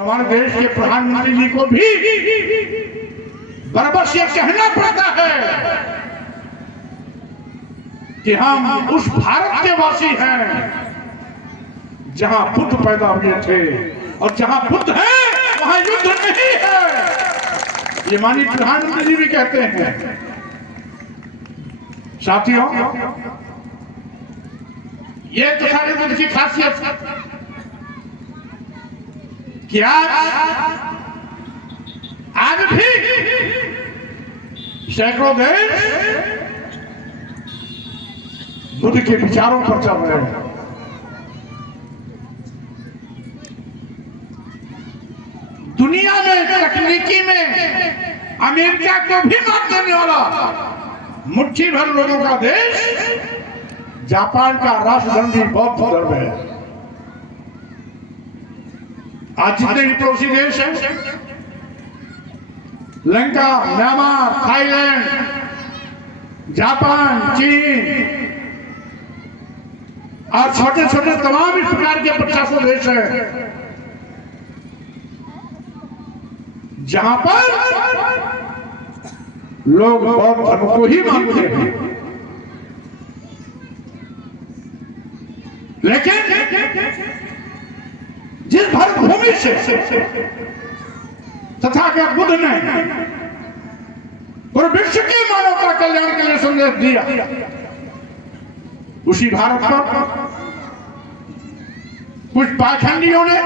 हमारे देश के प्रधानमंत्री जी को भी बरबस ये कहना पड़ता है कि हम उस भारत के वासी हैं जहां बुद्ध पैदा हुए थे, और जहां बुद्ध है वहां युद्ध नहीं है। ये माननीय प्रधानमंत्री जी भी कहते हैं। साथियों, ये तो सारे बुद्ध की खासियत क्या आज भी सैकड़ों देश बुद्ध के विचारों पर चल रहे हैं। दुनिया में तकनीकी में अमेरिका को भी मात देने वाला मुट्ठी भर लोगों का देश जापान का राष्ट्रधर्म भी बौद्ध धर्म है। आज जितने भी पड़ोसी देश हैं, लंका, म्यांमार, थाईलैंड, जापान, चीन और छोटे छोटे तमाम इस प्रकार के 50 देश हैं जहां पर लोग बौद्ध धर्म को ही मानते हैं। लेकिन जिस भारत भूमि से तथागत बुद्ध ने पूरे विश्व के मानवता कल्याण के लिए संदेश दिया, उसी भारत पर कुछ पाखंडियों ने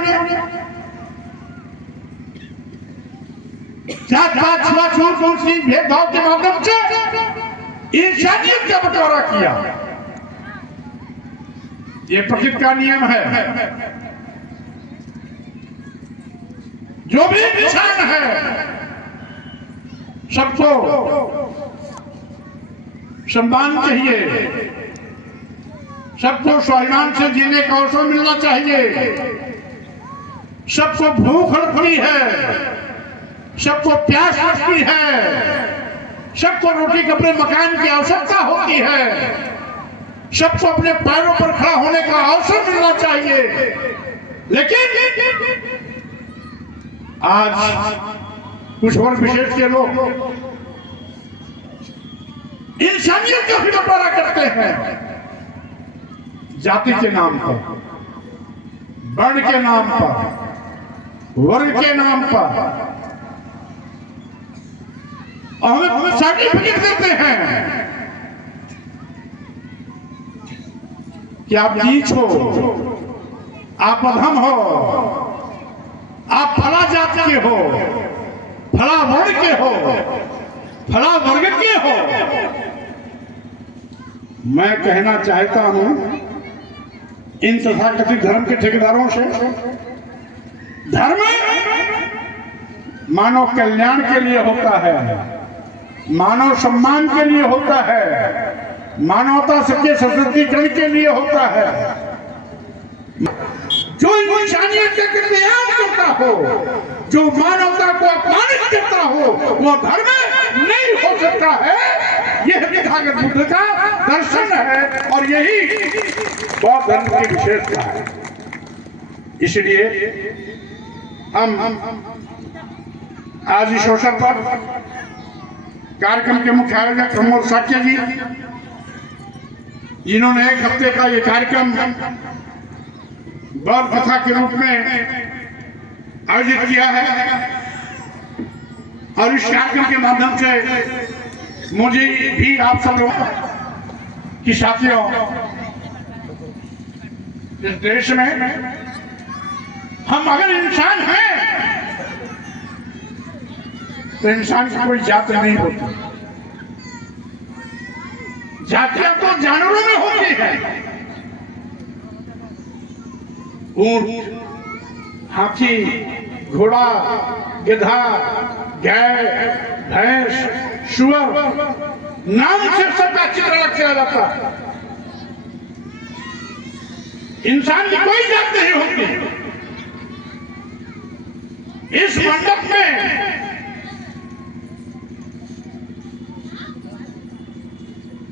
जात पात छुआछूत वंशी भेदभाव के माध्यम से इंसानियत का बंटवारा किया। ये प्रकृति का नियम है। जो भी इंसान है सबको सम्मान चाहिए, सबको स्वाभिमान से जीने का अवसर मिलना चाहिए। सबको भूख लगती है, सबको प्यास लगती है, सबको रोटी कपड़े मकान की आवश्यकता होती है, सबको अपने पैरों पर खड़ा होने का अवसर मिलना चाहिए। लेकिन आज कुछ और विशेष के लोग इंसानियत का भी बंटवारा करते हैं, जाति के नाम पर, वर्ण के नाम पर, वर्ग के नाम पर, और हमें सर्टिफिकेट देते हैं कि आप नीच हो, आप अधम हो, आप फला जात के हो, फला वर्ण के हो, फला वर्ग के हो। मैं कहना चाहता हूं इन तथाकथित धर्म के ठेकेदारों से, धर्म मानव कल्याण के लिए होता है, मानव सम्मान के लिए होता है, मानवता के सशक्तिकरण के लिए होता है। जो इंसानियत का कल्याण करता हो, जो मानवता को अपमानित करता हो, वो धर्म नहीं हो सकता है। यह तथागत बुद्ध का दर्शन है और यही बौद्ध धर्म की विशेषता है। इसलिए हम आज इस अवसर पर कार्यक्रम के मुख्य आयोजक प्रमोद साक्य जी, जिन्होंने 1 हफ्ते का ये कार्यक्रम बौद्ध कथा के रूप में आयोजित किया है, और इस कार्यक्रम के माध्यम से मुझे भी आप सब लोगों की साथियों, इस देश में हम अगर इंसान हैं तो इंसान की कोई जाति नहीं होती। जातियां तो जानवरों में होती है। ऊंट, हाथी, घोड़ा, गधा, गाय, भैंस, सुअर, नाम से सबका चित्र रखा जाता है। इंसान की कोई जात नहीं होती। इस मंडप में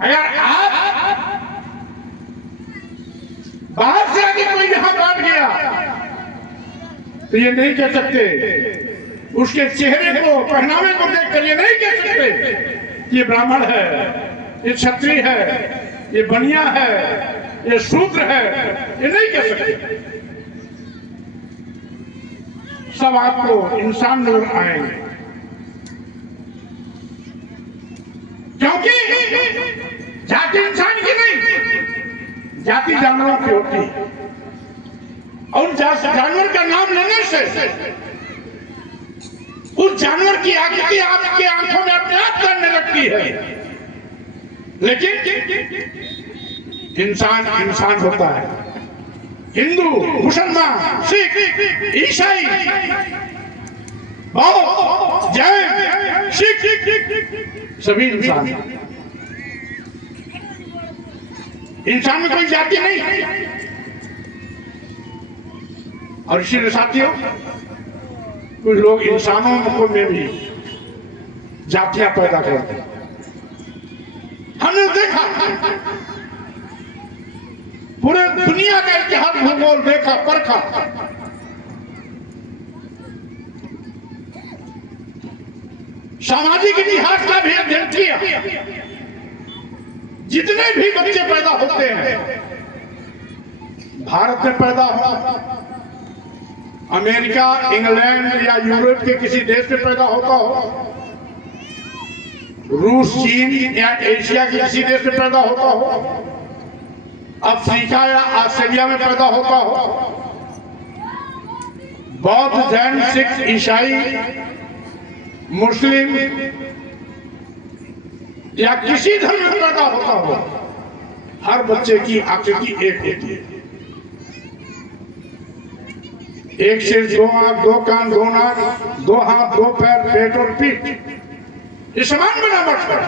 अगर आप बाहर से आगे कोई यहां बैठ गया तो ये नहीं कह सकते, उसके चेहरे को, पहनावे को देखकर ये नहीं कह सकते ये ब्राह्मण है, ये क्षत्रिय है, ये बनिया है, ये शूद्र है, ये नहीं कह सकते। सब आपको इंसान नजर आएंगे, क्योंकि जाति इंसान की नहीं, जाति जानवरों की होती है। और जानवर का नाम लेने से उस जानवर की आकृति आपके आंखों में अपने आप करने लगती है, लेकिन इंसान इंसान होता है। हिंदू, मुसलमान, सिख, ईसाई, बौद्ध, जैन, सिख, सभी इंसान। इंसान में कोई जाति नहीं। और इसीलिए साथियों, कुछ लोग इंसानों में भी जातियां पैदा करते हैं। हमने देखा, पूरे दुनिया का इतिहास भूगोल देखा, परखा, सामाजिक इतिहास का भी अध्ययन किया। जितने भी बच्चे पैदा होते हैं, भारत में पैदा हो, अमेरिका, इंग्लैंड या यूरोप के किसी देश में पैदा होता हो, रूस, चीन या एशिया के किसी देश में पैदा होता हो, अफ्रीका या ऑस्ट्रेलिया में पैदा होता हो, बौद्ध, जैन, सिख, ईसाई, मुस्लिम या किसी धर्म में पैदा होता हो, हर बच्चे की आकृति एक होती है। एक सिर, दो आंख, दो कान, दो नाक, दो हाथ, दो पैर, पेट और पीठ, ये समान बनावट है।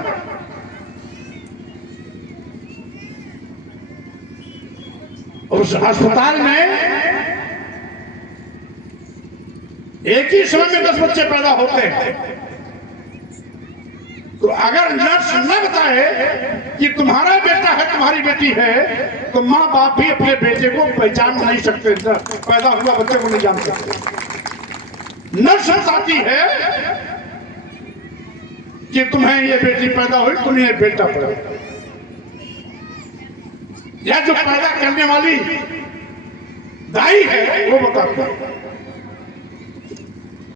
उस अस्पताल में एक ही समय में 10 बच्चे पैदा होते हैं। तो अगर नर्स न बताए कि तुम्हारा बेटा है, तुम्हारी बेटी है, तो माँ बाप भी अपने बेटे को पहचान नहीं सकते, पैदा हुआ बच्चे को नहीं जान सकते। नर्स बताती है कि तुम्हें ये बेटी पैदा हुई, तुम्हें ये बेटा पैदा, या जो पैदा करने वाली दाई है वो बताती है।